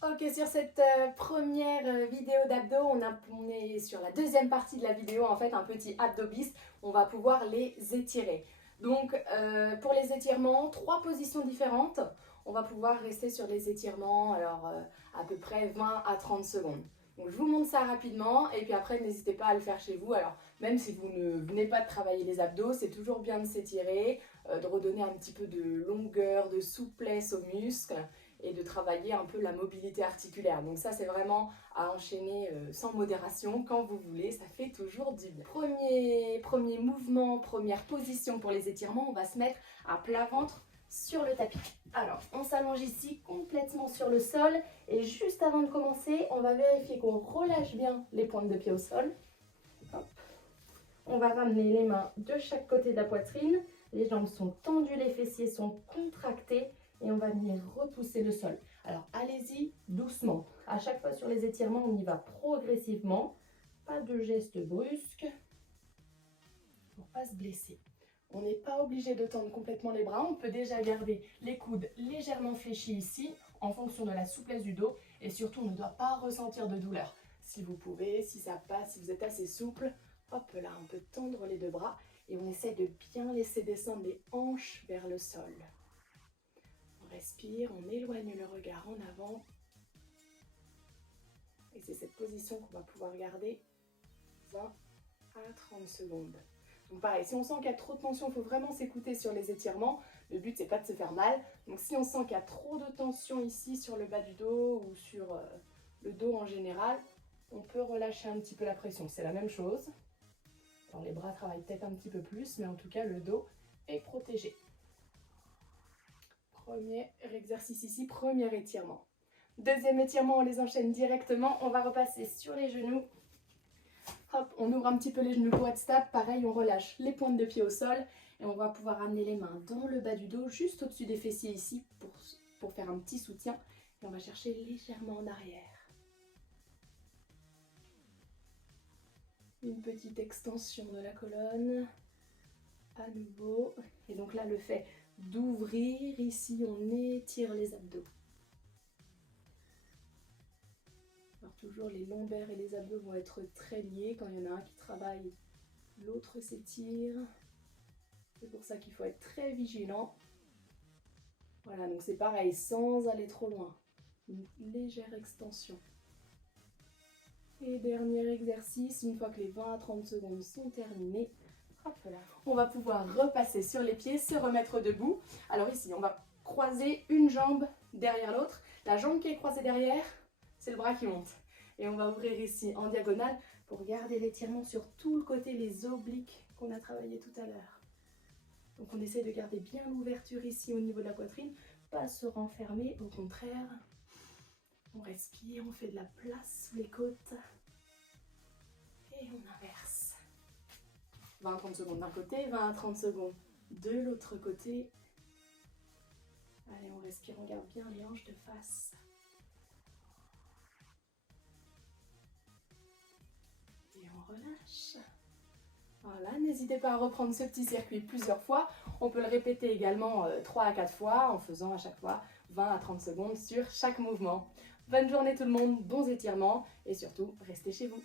Ok, sur cette première vidéo d'abdos, on est sur la deuxième partie de la vidéo, en fait, un petit abdo bis. On va pouvoir les étirer. Donc, pour les étirements, 3 positions différentes. On va pouvoir rester sur les étirements, alors à peu près 20 à 30 secondes. Donc, je vous montre ça rapidement et puis après, n'hésitez pas à le faire chez vous. Alors, même si vous ne venez pas de travailler les abdos, c'est toujours bien de s'étirer, de redonner un petit peu de longueur, de souplesse aux muscles et de travailler un peu la mobilité articulaire. Donc ça, c'est vraiment à enchaîner sans modération quand vous voulez, ça fait toujours du bien. Premier mouvement, première position pour les étirements, on va se mettre à plat ventre sur le tapis. Alors, on s'allonge ici complètement sur le sol et juste avant de commencer, on va vérifier qu'on relâche bien les pointes de pied au sol. Hop. On va ramener les mains de chaque côté de la poitrine, les jambes sont tendues, les fessiers sont contractés et on va venir repousser le sol. Alors allez-y doucement. À chaque fois sur les étirements, on y va progressivement. Pas de gestes brusques pour ne pas se blesser. On n'est pas obligé de tendre complètement les bras. On peut déjà garder les coudes légèrement fléchis ici en fonction de la souplesse du dos. Et surtout, on ne doit pas ressentir de douleur. Si vous pouvez, si ça passe, si vous êtes assez souple, hop là, on peut tendre les 2 bras et on essaie de bien laisser descendre les hanches vers le sol. On respire, on éloigne le regard en avant. Et c'est cette position qu'on va pouvoir garder 20 à 30 secondes. Donc pareil, si on sent qu'il y a trop de tension, il faut vraiment s'écouter sur les étirements. Le but, c'est pas de se faire mal. Donc si on sent qu'il y a trop de tension ici sur le bas du dos ou sur le dos en général, on peut relâcher un petit peu la pression. C'est la même chose. Alors les bras travaillent peut-être un petit peu plus, mais en tout cas, le dos est protégé. Premier exercice ici, premier étirement. Deuxième étirement, on les enchaîne directement. On va repasser sur les genoux. Hop, on ouvre un petit peu les genoux pour être stable. Pareil, on relâche les pointes de pied au sol. Et on va pouvoir amener les mains dans le bas du dos, juste au-dessus des fessiers ici, pour faire un petit soutien. Et on va chercher légèrement en arrière. Une petite extension de la colonne. À nouveau. Et donc là, le fait d'ouvrir, ici, on étire les abdos. Alors toujours, les lombaires et les abdos vont être très liés. Quand il y en a un qui travaille, l'autre s'étire. C'est pour ça qu'il faut être très vigilant. Voilà, donc c'est pareil, sans aller trop loin. Une légère extension. Et dernier exercice, une fois que les 20 à 30 secondes sont terminées, hop là, on va pouvoir repasser sur les pieds, se remettre debout. Alors ici, on va croiser une jambe derrière l'autre. La jambe qui est croisée derrière, c'est le bras qui monte. Et on va ouvrir ici en diagonale pour garder l'étirement sur tout le côté, les obliques qu'on a travaillé tout à l'heure. Donc on essaie de garder bien l'ouverture ici au niveau de la poitrine, pas se renfermer, au contraire. On respire, on fait de la place sous les côtes. Et on inverse. 20 à 30 secondes d'un côté, 20 à 30 secondes de l'autre côté. Allez, on respire, on garde bien les hanches de face. Et on relâche. Voilà, n'hésitez pas à reprendre ce petit circuit plusieurs fois. On peut le répéter également 3 à 4 fois en faisant à chaque fois 20 à 30 secondes sur chaque mouvement. Bonne journée tout le monde, bons étirements et surtout, restez chez vous.